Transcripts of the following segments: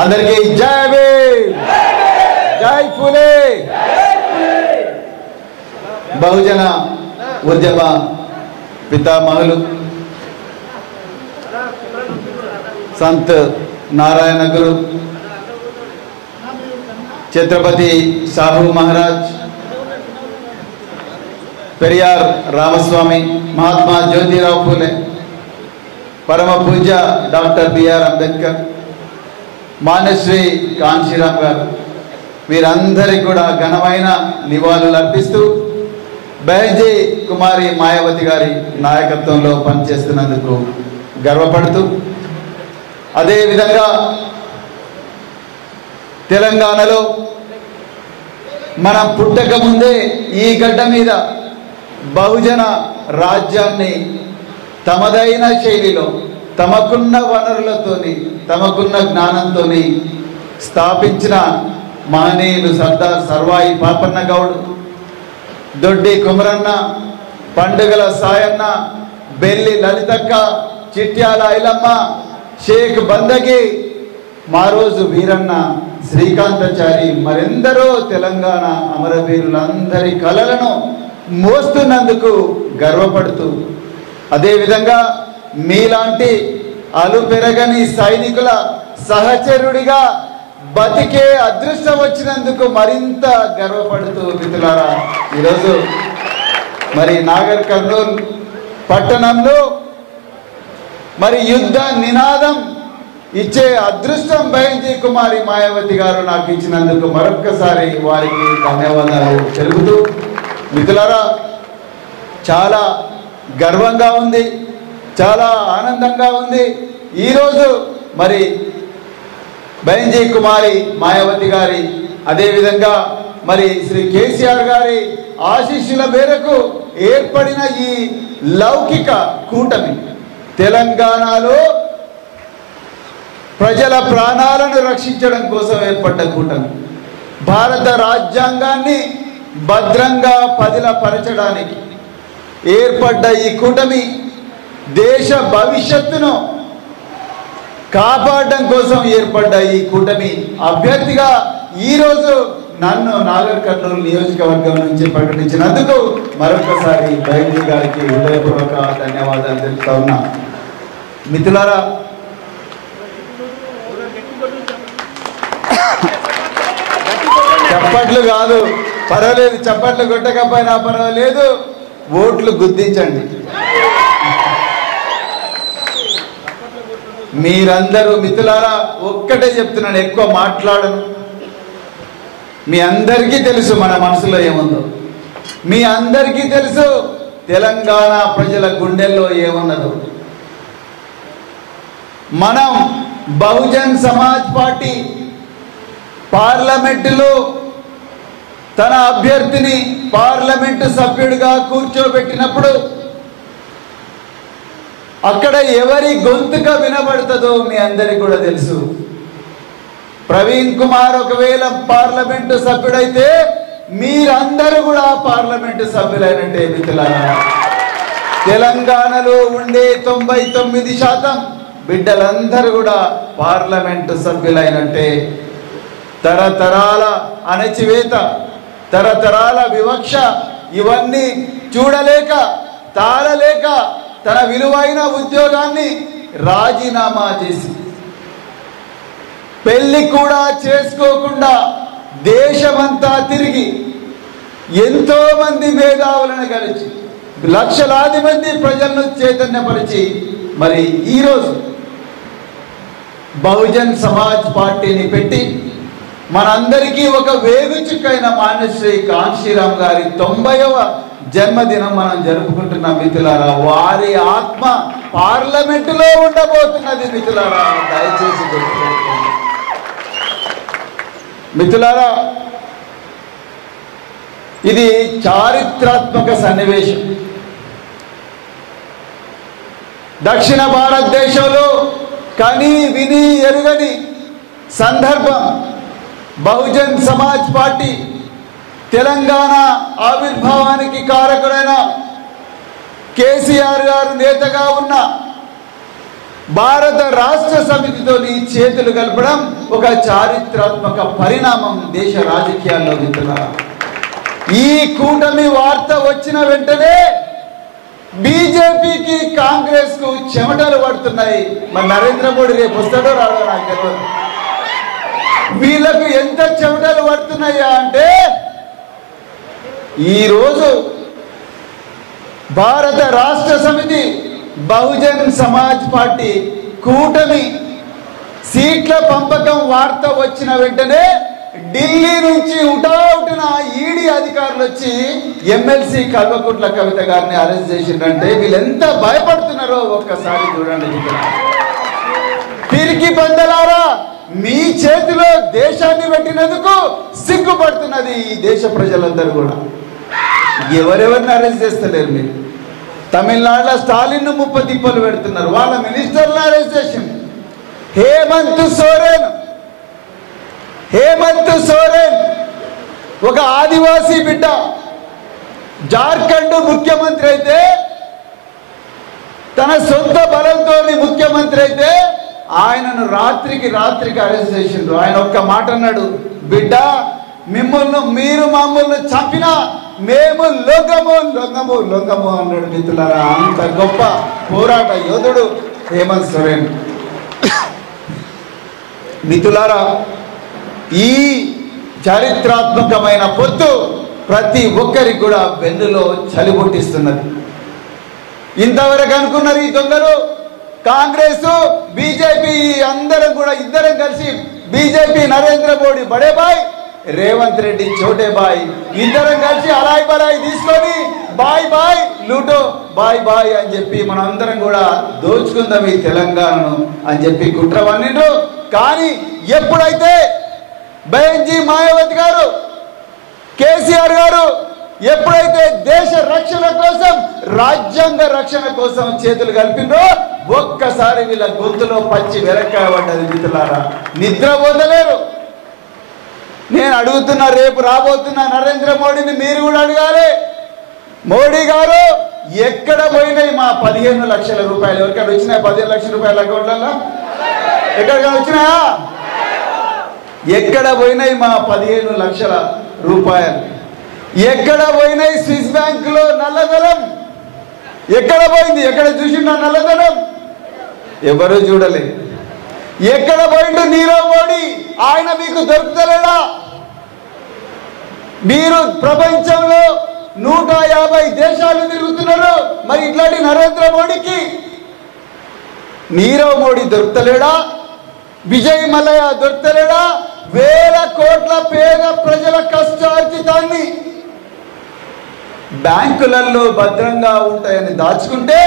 అందరికీ జై భీమ్, జై ఫూలే. బహుజన ఉద్యమ పితామహులు సంత్ నారాయణ గురు, ఛత్రపతి సాహు మహారాజ్, పెరియార్ రామస్వామి, మహాత్మా జ్యోతిరావు ఫూలే, పరమ పూజ్య డాక్టర్ బిఆర్ అంబేద్కర్, మాన్యశ్రీ కాంశీరామ్ గారు, వీరందరికీ కూడా ఘనమైన నివాళులు అర్పిస్తూ బెహన్జీ కుమారి మాయావతి గారి నాయకత్వంలో పనిచేస్తున్నందుకు గర్వపడుతూ, అదేవిధంగా తెలంగాణలో మనం పుట్టక ముందే ఈ గడ్డ మీద బహుజన రాజ్యాన్ని తమదైన శైలిలో, తమకున్న వనరులతోని, తమకున్న జ్ఞానంతోని స్థాపించిన మహనీయులు సర్దార్ సర్వాయి పాపన్న గౌడ్, దొడ్డి కుమరన్న, పండుగల సాయన్న, బెల్లి లలితక్క, చిట్యాల ఐలమ్మ, షేక్ బందగి, మారోజు వీరన్న, శ్రీకాంతాచారి, మరెందరో తెలంగాణ అమరవీరులందరి కలలను మోస్తున్నందుకు గర్వపడుతూ, అదేవిధంగా మీలాంటి అలుపెరగని సైనికుల సహచరుడిగా బతికే అదృష్టం వచ్చినందుకు మరింత గర్వపడుతూ, మిత్రులారా, ఈరోజు మరి నాగర్ కర్నూల్ పట్టణంలో మరి యుద్ధ నినాదం ఇచ్చే అదృష్టం బెహన్జీ కుమారి మాయావతి గారు నాకు ఇచ్చినందుకు మరొక్కసారి వారికి ధన్యవాదాలు తెలుపుతూ, మిత్రులారా, చాలా గర్వంగా ఉంది, చాలా ఆనందంగా ఉంది. ఈరోజు మరి బెహన్జీ కుమారి మాయావతి గారి, అదేవిధంగా మరి శ్రీ కేసీఆర్ గారి ఆశీస్సుల మేరకు ఏర్పడిన ఈ లౌకిక కూటమి తెలంగాణలో ప్రజల ప్రాణాలను రక్షించడం కోసం ఏర్పడ్డ కూటమి, భారత రాజ్యాంగాన్ని భద్రంగా పదిలపరచడానికి ఏర్పడ్డ ఈ కూటమి, దేశ భవిష్యత్తును కాపాడడం కోసం ఏర్పడ్డ ఈ కూటమి అభ్యర్థిగా ఈరోజు నన్ను నాగర్ కర్నూలు నియోజకవర్గం నుంచి ప్రకటించినందుకు మరొకసారి బెహన్జీ గారికి హృదయపూర్వక ధన్యవాదాలు తెలుపుతా ఉన్నా. మిత్రులారా, చప్పట్లు కాదు పర్వాలేదు, చప్పట్లు కొట్టకపోయినా పర్వాలేదు, ఓట్లు గుద్దించండి. మీరందరూ మిత్రులారా, ఒక్కటే చెప్తున్నాను, ఎక్కువ మాట్లాడను. మీ అందరికీ తెలుసు మన మనసులో ఏముందో, మీ అందరికీ తెలుసు తెలంగాణ ప్రజల గుండెల్లో ఏమున్నదో. మనం బహుజన్ సమాజ్ పార్టీ పార్లమెంటులో తన అభ్యర్థిని పార్లమెంటు సభ్యుడిగా కూర్చోబెట్టినప్పుడు అక్కడ ఎవరి గొంతుక వినబడుతుందో మీ అందరికీ కూడా తెలుసు. ప్రవీణ్ కుమార్ ఒకవేళ పార్లమెంటు సభ్యుడైతే మీరందరూ కూడా పార్లమెంటు సభ్యులైనట్టే మిత్రులారా. తెలంగాణలో ఉండే 99% బిడ్డలందరూ కూడా పార్లమెంటు సభ్యులైనట్టే. తరతరాల అణచివేత, తరతరాల వివక్ష ఇవన్నీ చూడలేక తాళలేక తన విలువైన ఉద్యోగాన్ని రాజీనామా చేసి పెళ్లి కూడా చేసుకోకుండా దేశమంతా తిరిగి ఎంతో మంది మేధావులను కలిసి లక్షలాది మంది ప్రజలను చైతన్యపరిచి మరి ఈరోజు బహుజన్ సమాజ్ పార్టీని పెట్టి మనందరికీ ఒక వేగుచుక్కైన మాన్యశ్రీ కాంశీరామ్ గారి 90వ జన్మదినం మనం జరుపుకుంటున్నాం మిత్రులారా. వారి ఆత్మ పార్లమెంటులో ఉండబోతున్నది మిత్రులారా, దయచేసి గుర్తుపెట్టుకోండి. మిత్రులారా, ఇది చారిత్రాత్మక సన్నివేశం. దక్షిణ భారతదేశంలో కని విని ఎరుగని సందర్భం. బహుజన్ సమాజ్ పార్టీ తెలంగాణ ఆవిర్భావానికి కారకుడైన కేసీఆర్ గారు నేతగా ఉన్న భారత రాష్ట్ర సమితితో చేతులు కలపడం ఒక చారిత్రాత్మక పరిణామం దేశ రాజకీయాల్లో. మిత్రులారా, ఈ కూటమి వార్త వచ్చిన వెంటనే బీజేపీకి కాంగ్రెస్ కు చెమటలు పడుతున్నాయి. మరి నరేంద్ర మోడీ రేపు వస్తాడో రాడో నాకు తెలియదు. వీళ్ళకు ఎంత చెమటలు పడుతున్నాయా అంటే, ఈరోజు భారత రాష్ట్ర సమితి బహుజన్ సమాజ్ పార్టీ కూటమి సీట్ల పంపకం వార్త వచ్చిన వెంటనే ఢిల్లీ నుంచి ఉటావుటిన ఈడీ అధికారులు వచ్చి ఎమ్మెల్సీ కల్వకుంట్ల కవిత గారిని అరెస్ట్ చేసిందంటే వీళ్ళు ఎంత భయపడుతున్నారో ఒక్కసారి చూడండి. తిరిగి బందలారా, మీ చేతిలో దేశాన్ని పెట్టినందుకు సిగ్గుపడుతున్నది ఈ దేశ ప్రజలందరూ కూడా. ఎవరెవరిని అరెస్ట్ చేస్తలేరు మీరు. తమిళనాడులో స్టాలిన్ ముప్ప తిప్పలు పెడుతున్నారు, వాళ్ళ మినిస్టర్లను అరెస్ట్ చేసింది. హేమంత్ సోరెన్ ఒక ఆదివాసీ బిడ్డ, జార్ఖండ్ ముఖ్యమంత్రి అయితే, తన సొంత బలంతో ముఖ్యమంత్రి అయితే ఆయనను రాత్రికి అరెస్ట్ చేసిండ్రు. ఆయన ఒక్క మాట అన్నాడు, బిడ్డ మీరు మమ్మల్ని చంపినా మేము లొంగము అన్నాడు. మిత్రులారా, అంత గొప్ప పోరాట యోధుడు హేమంత్ సోరెన్. మిత్రులారా, ఈ చారిత్రాత్మకమైన పొత్తు ప్రతి ఒక్కరికి కూడా వెన్నులో చలిబొట్టిస్తున్నది. ఇంతవరకు అనుకున్నారు ఈ దొంగలు కాంగ్రెస్ బీజేపీ అందరం కూడా ఇద్దరం కలిసి బీజేపీ నరేంద్ర మోడీ బడే బాయ్, రేవంత్ రెడ్డి చోటే బాయ్, ఇద్దరం కలిసి అలాయ్ బలాయ్ తీసుకొని బాయ్ లూటో బాయ్ అని చెప్పి మనం అందరం కూడా దోచుకుందాం ఈ తెలంగాణను అని చెప్పి కుట్ర పన్నిండ్రు. కానీ ఎప్పుడైతే బెంజీ మాయావతి గారు, కేసీఆర్ గారు ఎప్పుడైతే దేశ రక్షణ కోసం, రాజ్యాంగ రక్షణ కోసం చేతులు కలిపిండ్రో ఒక్కసారి వీళ్ళ గొంతులో పచ్చి వెరక్కాయ పడ్డది. మిత్రులారా, నిద్ర పొందలేరు. నేను అడుగుతున్నా, రేపు రాబోతున్నా నరేంద్ర మోడీని మీరు కూడా అడగాలి. మోడీ గారు, ఎక్కడ పోయినాయి మా 15 లక్షల రూపాయలు? ఎవరికైనా వచ్చినాయి 15 లక్షల రూపాయల అకౌంట్లలో? ఎక్కడికైనా వచ్చినాయా? ఎక్కడ పోయినాయి మా 15 లక్షల రూపాయలు? ఎక్కడ పోయినాయి స్విస్ బ్యాంక్ లో నల్లధనం? ఎక్కడ పోయింది? ఎక్కడ చూసిండా నల్లధనం? ఎవరు చూడలే. ఎక్కడ పోయిండు నీరవ్ మోడీ? ఆయన మీకు దొరుకుతలేడా? మీరు ప్రపంచంలో 150 దేశాలు తిరుగుతున్నారు. మరి ఇట్లాంటి నరేంద్ర మోడీకి నీరవ్ మోడీ దొరుకుతలేడా? విజయ్ మల్లయ్య దొరుకుతలేడా? వేల కోట్ల పేద ప్రజల కష్టార్జితాన్ని బ్యాంకులలో భద్రంగా ఉంటాయని దాచుకుంటే,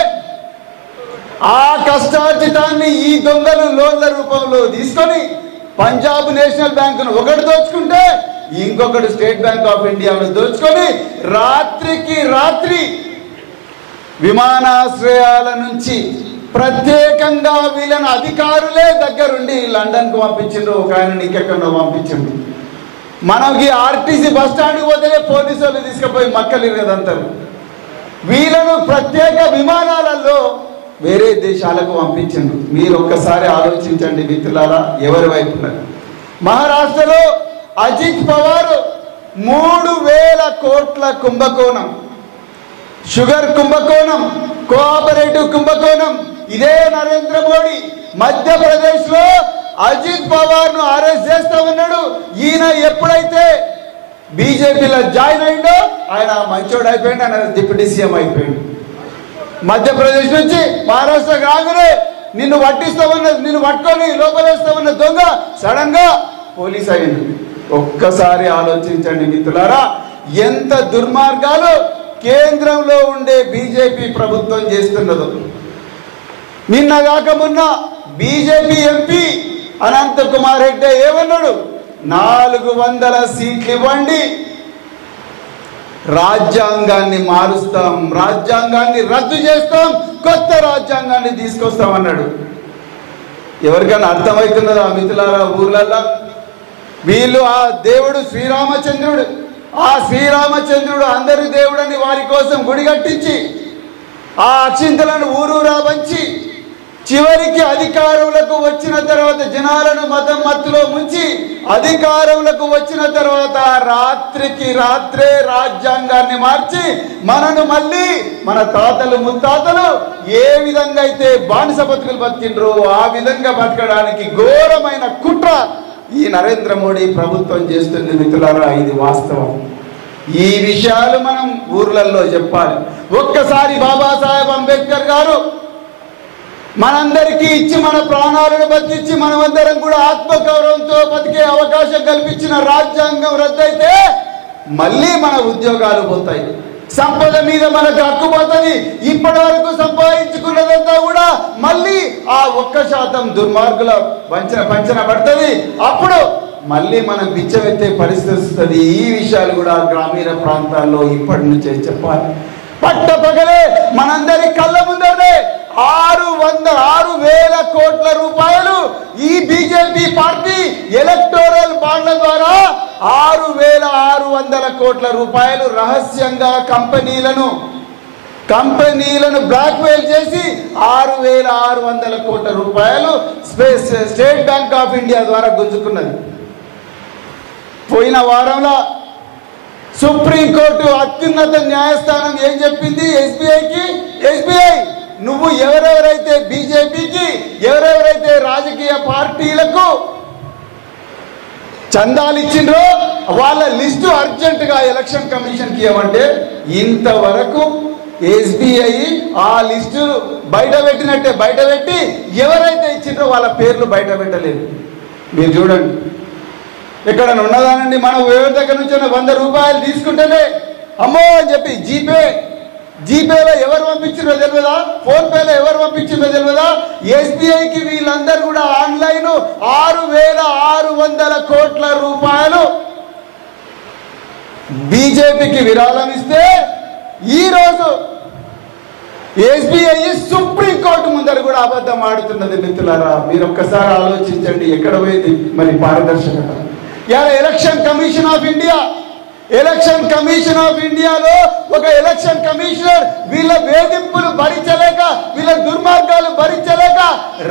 ఆ కష్టార్జితాన్ని ఈ దొంగలు లోన్ల రూపంలో తీసుకొని పంజాబ్ నేషనల్ బ్యాంకును ఒకటి దోచుకుంటే, ఇంకొకటి స్టేట్ బ్యాంక్ ఆఫ్ ఇండియాను దోచుకొని రాత్రికి రాత్రి విమానాశ్రయాల నుంచి ప్రత్యేకంగా వీళ్ళని అధికారులే దగ్గరుండి లండన్కు పంపించిండ్రు, ఒక ఆయన ఇంకెక్కడో పంపించిండ్రు. మనకి ఆర్టీసీ బస్ స్టాండ్కి పోతే పోలీసు వాళ్ళు తీసుకుపోయి మక్కలేరు కదంటారు. వీళ్ళను ప్రత్యేక విమానాలలో వేరే దేశాలకు పంపించిండ్రు. మీరు ఒక్కసారి ఆలోచించండి మిత్రులారా, ఎవరి వైపు ఉన్నారు. మహారాష్ట్రలో అజిత్ పవార్ 3000 కోట్ల కుంభకోణం, షుగర్ కుంభకోణం, కోఆపరేటివ్ కుంభకోణం. ఇదే నరేంద్ర మోడీ మధ్యప్రదేశ్ లో అజిత్ పవార్ ను అరెస్ట్ చేస్తా ఉన్నాడు. ఈయన ఎప్పుడైతే బీజేపీలో జాయిన్ అయిందో ఆయన మంచోడు అయిపోయింది, ఆయన డిప్యూటీ సీఎం అయిపోయింది. మధ్యప్రదేశ్ నుంచి మహారాష్ట్రకు రాగానే నిన్ను పట్టుకొని లోపలేస్తామన్న దొంగ సడన్ గా పోలీస్ అయింది. ఒక్కసారి ఆలోచించండి మిత్రులారా, ఎంత దుర్మార్గాలు కేంద్రంలో ఉండే బీజేపీ ప్రభుత్వం చేస్తున్నదో. నిన్నగాక మొన్న బీజేపీ ఎంపీ అనంత కుమార్ రెడ్డి ఏమన్నాడు? 400 సీట్లు ఇవ్వండి, రాజ్యాంగాన్ని మారుస్తాం, రాజ్యాంగాన్ని రద్దు చేస్తాం, కొత్త రాజ్యాంగాన్ని తీసుకొస్తామన్నాడు. ఎవరికైనా అర్థమవుతున్నదా మిత్రులారా? ఊర్లల్లో వీళ్ళు ఆ దేవుడు శ్రీరామచంద్రుడు, ఆ శ్రీరామచంద్రుడు అందరి దేవుడని వారి కోసం గుడి కట్టించి ఆ అక్షింతలను ఊరూరా పంచి చివరికి అధికారంలోకి వచ్చిన తర్వాత జనాలను మతం మత్తులో ముంచి అధికారంలోకి వచ్చిన తర్వాత రాత్రికి రాత్రే రాజ్యాంగాన్ని మార్చి మనను మళ్ళీ మన తాతలు ముత్తాతలు ఏ విధంగా అయితే బానిస బతుకులు బతికిండ్రో ఆ విధంగా బతకడానికి ఘోరమైన కుట్ర ఈ నరేంద్ర మోడీ ప్రభుత్వం చేస్తుంది మిత్రులారా. ఇది వాస్తవం. ఈ విషయాలు మనం ఊర్లలో చెప్పాలి. ఒక్కసారి బాబాసాహెబ్ అంబేద్కర్ గారు మనందరికీ ఇచ్చి మన ప్రాణాలను బతికించి మనమందరం కూడా ఆత్మగౌరవంతో బతికే అవకాశం కల్పించిన రాజ్యాంగం రద్దయితే మళ్ళీ మన ఉద్యోగాలు పోతాయి, సంపద మీద మనకు హక్కు పోతుంది. ఇప్పటి వరకు సంపాదించుకున్నదంతా కూడా మళ్ళీ ఆ 1% దుర్మార్గుల పంచన పడుతుంది. అప్పుడు మళ్ళీ మనం బిచ్చమెత్తే పరిస్థితి వస్తుంది. ఈ విషయాలు కూడా గ్రామీణ ప్రాంతాల్లో ఇప్పటి నుంచే చెప్పాలి. పట్టపగలే మనందరి కళ్ళ ముందరే 6,000 కోట్ల రూపాయలు ఈ బీజేపీ పార్టీ ఎలక్టోరల్ బాండ్ల ద్వారా 6,600 కోట్ల రూపాయలు రహస్యంగా కంపెనీలను బ్లాక్మెయిల్ చేసి 6,600 కోట్ల రూపాయలు స్టేట్ బ్యాంక్ ఆఫ్ ఇండియా ద్వారా గుంజుకున్నది. పోయిన వారంలో సుప్రీంకోర్టు అత్యున్నత న్యాయస్థానం ఏం చెప్పింది? ఎస్బీఐ నువ్వు ఎవరెవరైతే బీజేపీకి ఎవరెవరైతే రాజకీయ పార్టీలకు చందాలు ఇచ్చిండ్రో వాళ్ళ లిస్టు అర్జెంటుగా ఎలక్షన్ కమిషన్కి ఇవ్వమంటే ఇంతవరకు ఎస్బీఐ ఆ లిస్టు బయట పెట్టి ఎవరైతే ఇచ్చిండ్రో వాళ్ళ పేర్లు బయట పెట్టలేదు. మీరు చూడండి, ఎక్కడన్నా ఉన్నదానండి మనం ఎవరి దగ్గర నుంచి 100 రూపాయలు తీసుకుంటేనే అమ్మో అని చెప్పి జీపేలో ఎవరు పంపించిందో తెలియదా, ఫోన్పేలో ఎవరు పంపించిందో తెలియదా. ఎస్బీఐకి వీళ్ళందరూ కూడా ఆన్లైన్ 6,600 కోట్ల రూపాయలు బీజేపీకి విరాళం ఇస్తే ఈరోజు ఎస్బీఐ సుప్రీంకోర్టు ముందర కూడా అబద్ధం ఆడుతున్నది. మిత్రులారా, మీరు ఒక్కసారి ఆలోచించండి, ఎక్కడ పోయింది మరి పారదర్శకత? ఇలా ఎలక్షన్ కమిషన్ ఆఫ్ ఇండియాలో ఒక ఎలక్షన్ కమిషనర్ వీళ్ళ వేధింపులు భరించలేక, వీళ్ళ దుర్మార్గాలు భరించలేక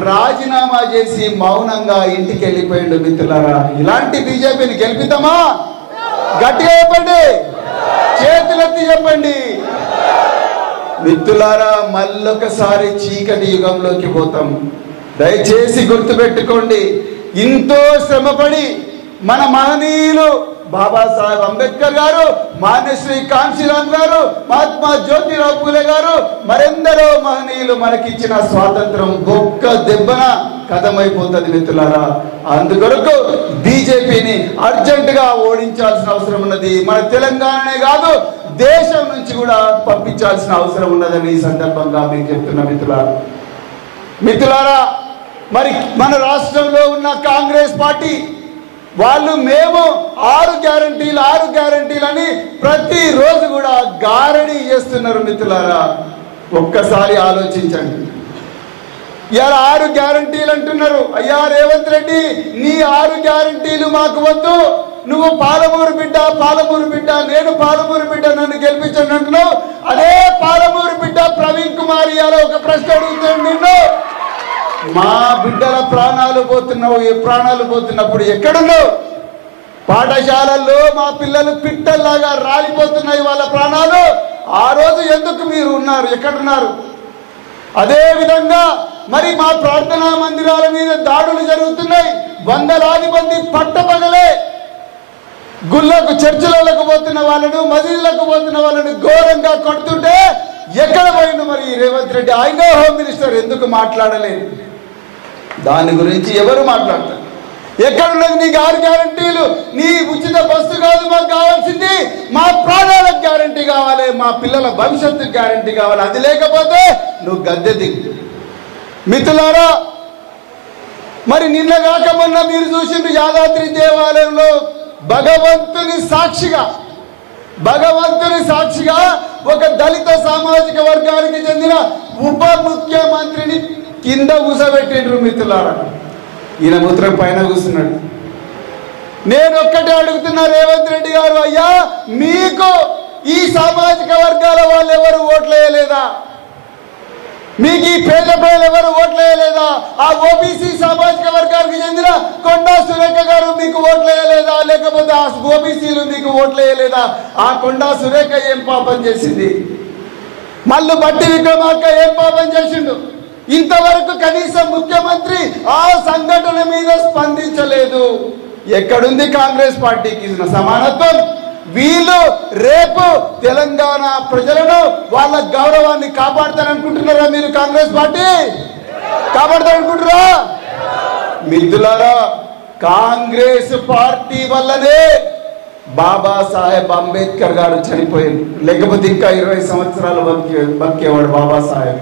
రాజీనామా చేసి మౌనంగా ఇంటికి వెళ్ళిపోయిండు. మిత్రులారా, ఇలాంటి బీజేపీని గెలిపిద్దామా? గట్టిగా చెప్పండి, చేతులెత్తి చెప్పండి. మిత్రులారా, మళ్ళొకసారి చీకటి యుగంలోకి పోతాం. దయచేసి గుర్తుపెట్టుకోండి, ఎంతో శ్రమపడి మన మహనీయులు బాబాసాహెబ్ అంబేద్కర్ గారు, మాన్యశ్రీ కాంశీరామ్ గారు, మహాత్మా జ్యోతిరావు పూలే గారు, మరెందరో మహనీయులు మనకిచ్చిన స్వాతంత్రం ఒక్క దెబ్బన కథమైపోతుంది. మిత్రులారా, అందుకొరకు బీజేపీని అర్జెంటుగా ఓడించాల్సిన అవసరం ఉన్నది. మన తెలంగాణనే కాదు, దేశం నుంచి కూడా పంపించాల్సిన అవసరం ఉన్నదని ఈ సందర్భంగా మీకు చెప్తున్నా. మిత్రులారా, మరి మన రాష్ట్రంలో ఉన్న కాంగ్రెస్ పార్టీ వాళ్ళు మేము 6 గ్యారంటీలు అని ప్రతిరోజు కూడా గారడీ చేస్తున్నారు. మిత్రులారా, ఒక్కసారి ఆలోచించండి. ఇలా 6 గ్యారంటీలు అంటున్నారు. అయ్యా రేవంత్ రెడ్డి, నీ 6 గ్యారంటీలు మాకు వద్దు, నువ్వు పాలమూరు బిడ్డ, నేను పాలమూరు బిడ్డ, నన్ను గెలిపించండి అంటున్నావు. అదే పాలమూరు బిడ్డ ప్రవీణ్ కుమార్ ఇయాల ఒక ప్రశ్న అడుగుతాడు నిన్ను, మా బిడ్డల ప్రాణాలు పోతున్నప్పుడు ఎక్కడున్నావు? పాఠశాలల్లో మా పిల్లలు పిట్టల్లాగా రాలిపోతున్నాయి వాళ్ళ ప్రాణాలు. ఆ రోజు ఎందుకు మీరు ఉన్నారు? ఎక్కడున్నారు? అదే విధంగా మరి మా ప్రార్థనా మందిరాల మీద దాడులు జరుగుతున్నాయి. వందలాది మంది పట్టపగలే గుళ్ళకు చర్చిలకు పోతున్న వాళ్ళను, మసీదులకు పోతున్న వాళ్ళను ఘోరంగా కొడుతుంటే ఎక్కడ పోయిండు మరి రేవంత్ రెడ్డి? ఆయన హోమ్ మినిస్టర్ ఎందుకు మాట్లాడలేదు? దాని గురించి ఎవరు మాట్లాడతారు? ఎక్కడున్నది నీ 6 గ్యారంటీలు? నీ ఉచిత బస్సు కాదు మాకు కావాల్సింది, మా ప్రాణాలకు గ్యారంటీ కావాలి, మా పిల్లల భవిష్యత్తుకు గ్యారంటీ కావాలి. అది లేకపోతే నువ్వు గద్దె దిగు. మిత్రులారా, మరి నిన్న కాక మొన్న మీరు చూసిండ్రు యాదాద్రి దేవాలయంలో భగవంతుని సాక్షిగా ఒక దళిత సామాజిక వర్గానికి చెందిన ఉప ముఖ్యమంత్రిని కింద కూసబెట్టిండ్రు. మిత్రులారా, ఈయన మూత్రం పైన కూర్చున్నాడు. నేను ఒక్కటే అడుగుతున్నా రేవంత్ రెడ్డి గారు, అయ్యా మీకు ఈ సామాజిక వర్గాల వాళ్ళు ఎవరు ఓట్లు వేయలేదా? మీకు ఈ పేద ప్రజలు ఎవరు ఓట్లేయలేదా? ఆ ఓబీసీ సామాజిక వర్గానికి చెందిన కొండా సురేఖ గారు మీకు ఓట్లేయలేదా? లేకపోతే ఆ ఓబీసీలు మీకు ఓట్లేయలేదా? ఆ కొండా సురేఖ ఏం పాపం చేసింది? మల్లు బట్టి విక్రమార్క ఏం పాపం చేసిండు? ఇంతవరకు కనీసం ముఖ్యమంత్రి ఆ సంఘటన మీద స్పందించలేదు. ఎక్కడుంది కాంగ్రెస్ పార్టీకి ఇచ్చిన సమానత్వం? వీళ్ళు రేపు తెలంగాణ ప్రజలను వాళ్ళ గౌరవాన్ని కాపాడతారనుకుంటున్నారా? మీరు కాంగ్రెస్ పార్టీ కాపాడతారనుకుంటున్నారా? మిత్రులారా, కాంగ్రెస్ పార్టీ వల్లనే బాబాసాహెబ్ అంబేద్కర్ గారు చనిపోయారు. లేకపోతే ఇంకా 20 సంవత్సరాలు బతికేవాడు బాబాసాహెబ్.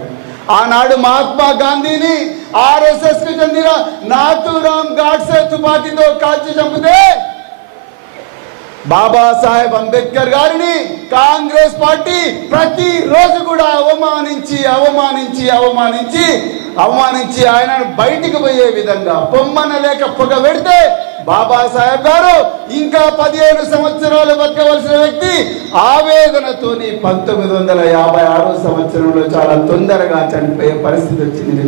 ఆనాడు మహాత్మా గాంధీని ఆర్ఎస్ఎస్ కు చెందిన నాథూరామ్ గాడ్సే తుపాకీతో కాల్చి చంపితే బాబాసాహెబ్ అంబేద్కర్ గారిని కాంగ్రెస్ పార్టీ ప్రతిరోజు కూడా అవమానించి ఆయనను బయటికి పోయే విధంగా పొమ్మన లేక పొగ పెడితే బాబాసాహెబ్ గారు ఇంకా 15 సంవత్సరాలు బతకవలసిన వ్యక్తి ఆవేదనతోని 1956 సంవత్సరంలో చాలా తొందరగా చనిపోయే పరిస్థితి వచ్చింది.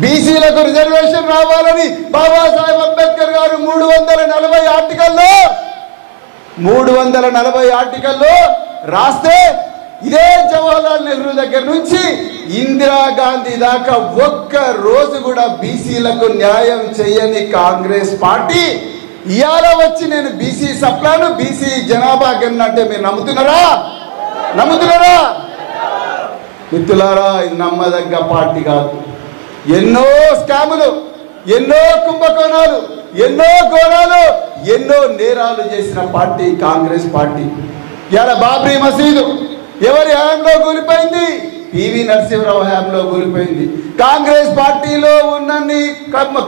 బీసీలకు రిజర్వేషన్ రావాలని బాబాసాహెబ్ అంబేద్కర్ గారు 340 ఆర్టికల్లో రాస్తే ఇదే జవహర్లాల్ నెహ్రూ దగ్గర నుంచి ఇందిరాగాంధీ దాకా ఒక్క రోజు కూడా బీసీలకు న్యాయం చేయని కాంగ్రెస్ పార్టీ ఇవాళ వచ్చి నేను బీసీ సప్లాను బీసీ జనాభా గణన అంటే మీరు నమ్ముతున్నారా? మిత్రులారా, ఇది నమ్మదగ్గ పార్టీ కాదు. ఎన్నో స్కాములు, ఎన్నో కుంభకోణాలు, ఎన్నో ఘోరాలు, ఎన్నో నేరాలు చేసిన పార్టీ కాంగ్రెస్ పార్టీ. ఇవాళ బాబ్రీ మసీదు ఎవరి హయాంలో కూలిపోయింది? పివి నరసింహరావు హయాంలో కూలిపోయింది. కాంగ్రెస్ పార్టీలో ఉన్నన్ని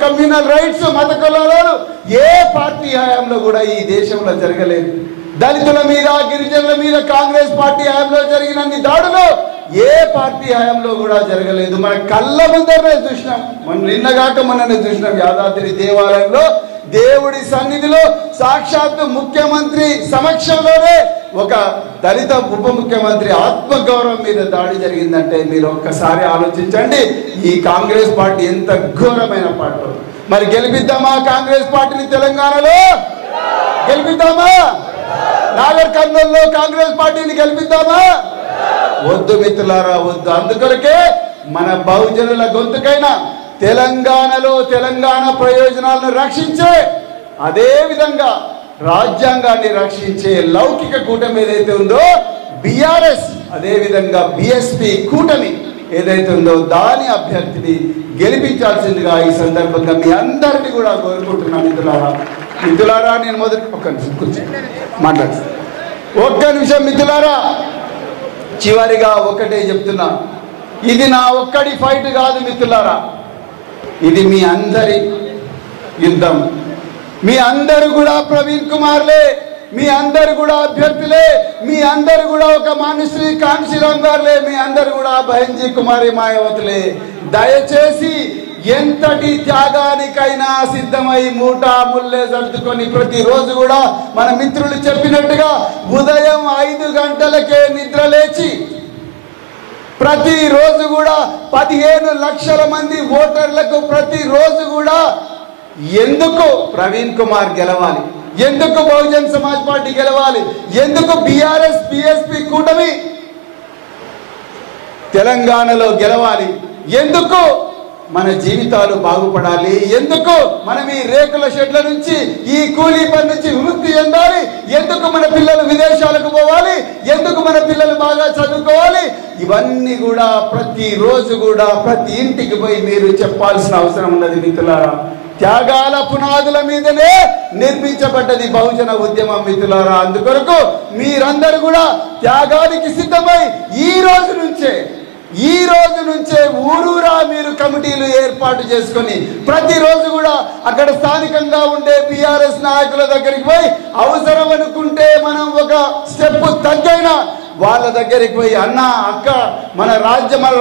కమ్యూనల్ రైట్స్, మత కులాలు ఏ పార్టీ హయాంలో కూడా ఈ దేశంలో జరగలేదు. దళితుల మీద, గిరిజనుల మీద కాంగ్రెస్ పార్టీ హయాంలో జరిగినన్ని దాడులు ఏ పార్టీ హయాంలో కూడా జరగలేదు. మన కళ్ళ ముందరనే చూసినాం. మొన్ననే చూసినాం. యాదాద్రి దేవాలయంలో దేవుడి సన్నిధిలో సాక్షాత్తు ముఖ్యమంత్రి సమక్షంలోనే ఒక దళిత ఉప ముఖ్యమంత్రి ఆత్మగౌరవం మీద దాడి జరిగిందంటే మీరు ఒక్కసారి ఆలోచించండి. ఈ కాంగ్రెస్ పార్టీ ఎంత ఘోరమైన పార్టీ. మరి గెలిపిద్దామా కాంగ్రెస్ పార్టీని? తెలంగాణలో గెలిపిద్దామా? నాగర్ కర్నూలులో కాంగ్రెస్ పార్టీని గెలిపిద్దామా? వద్దు మిత్రులారా, వద్దు. అందుకొరకే మన బహుజనుల గొంతుకైనా తెలంగాణలో తెలంగాణ ప్రయోజనాలను రక్షించే, అదే విధంగా రాజ్యాంగాన్ని రక్షించే లౌకిక కూటమి ఏదైతే ఉందో బీఆర్ఎస్, అదే విధంగా బీఎస్పీ కూటమి ఏదైతే ఉందో దాని అభ్యర్థిని గెలిపించాల్సిందిగా ఈ సందర్భంగా మీ అందరినీ కూడా కోరుకుంటున్నాను. మిత్రులారా, నేను ఒక్క నిమిషం మాట్లాడుతాను. ఒక్క నిమిషం మిత్రులారా, చివరిగా ఒకటే చెప్తున్నా, ఇది నా ఒక్కడి ఫైట్ కాదు మిత్రులారా, ఇది మీ అందరి యుద్ధం. మీ అందరూ కూడా ప్రవీణ్ కుమార్లే, మీ అందరు కూడా అభ్యర్థులే, మీ అందరు కూడా ఒక మానుశ్రీ కాంశీరామ్ గారులే, మీ అందరు కూడా బహన్జీ కుమారి మాయావతులే. దయచేసి ఎంతటి త్యాగానికైనా సిద్ధమై మూటా ముల్లే సర్దుకొని ప్రతిరోజు కూడా మన మిత్రులు చెప్పినట్టుగా ఉదయం 5 గంటలకే నిద్ర లేచి ప్రతిరోజు కూడా 15 లక్షల మంది ఓటర్లకు ప్రతిరోజు కూడా ఎందుకు ప్రవీణ్ కుమార్ గెలవాలి, ఎందుకు బహుజన్ సమాజ్ పార్టీ గెలవాలి, ఎందుకు బీఆర్ఎస్ బీఎస్పీ కూటమి తెలంగాణలో గెలవాలి, ఎందుకు మన జీవితాలు బాగుపడాలి, ఎందుకు మనం ఈ రేకుల షెడ్ల నుంచి ఈ కూలీ పని నుంచి విముక్తి చెందాలి, ఎందుకు మన పిల్లలు విదేశాలకు పోవాలి, ఎందుకు మన పిల్లలు బాగా చదువుకోవాలి, ఇవన్నీ కూడా ప్రతిరోజు కూడా ప్రతి ఇంటికి పోయి మీరు చెప్పాల్సిన అవసరం ఉన్నది మిత్రులారా. త్యాగాల పునాదుల మీదనే నిర్మించబడ్డది బహుజన ఉద్యమం మిత్రులారా. అందుకొరకు మీరందరూ కూడా త్యాగానికి సిద్ధమై ఈ రోజు నుంచే ఊరూరా మీరు కమిటీలు ఏర్పాటు చేసుకొని ప్రతిరోజు కూడా అక్కడ స్థానికంగా ఉండే బీఆర్ఎస్ నాయకుల దగ్గరికి పోయి అవసరం అనుకుంటే మనం ఒక స్టెప్ తగ్గైనా వాళ్ళ దగ్గరికి పోయి అన్న అక్క మన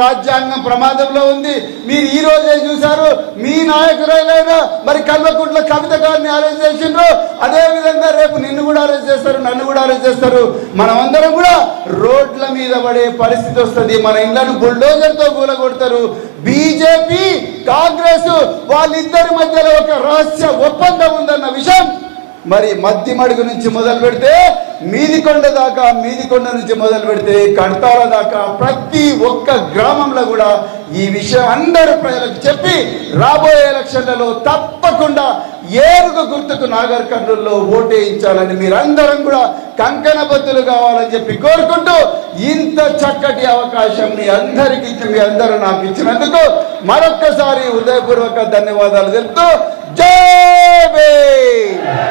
రాజ్యాంగం ప్రమాదంలో ఉంది, మీరు ఈ రోజే చూశారు మీ నాయకురాలైనా మరి కల్వకుంట్ల కవిత గారిని అరెస్ట్ చేసిండ్రు, అదే విధంగా రేపు నిన్ను కూడా అరెస్ట్ చేస్తారు, నన్ను కూడా అరెస్ట్ చేస్తారు, మనమందరం కూడా రోడ్ల మీద పడే పరిస్థితి వస్తుంది, మన ఇళ్లను బుల్డోజర్తో కూలగొడతారు. బీజేపీ కాంగ్రెస్ వాళ్ళిద్దరి మధ్యలో ఒక రహస్య ఒప్పందం ఉందన్న విషయం మరి మద్దిమడుగు నుంచి మొదలు పెడితే మీదికొండ దాకా, మీదికొండ నుంచి మొదలు పెడితే కడతాల దాకా ప్రతి ఒక్క గ్రామంలో కూడా ఈ విషయం అందరూ ప్రజలకు చెప్పి రాబోయే ఎలక్షన్లలో తప్పకుండా ఏరుగ గుర్తుకు నాగర్ కర్నూలులో ఓటేయించాలని మీరందరం కూడా కంకణబద్దులు కావాలని చెప్పి కోరుకుంటూ ఇంత చక్కటి అవకాశం మీ అందరూ నాకు ఇచ్చినందుకు మరొక్కసారి హృదయపూర్వక ధన్యవాదాలు తెలుపుతూ జై భీమ్.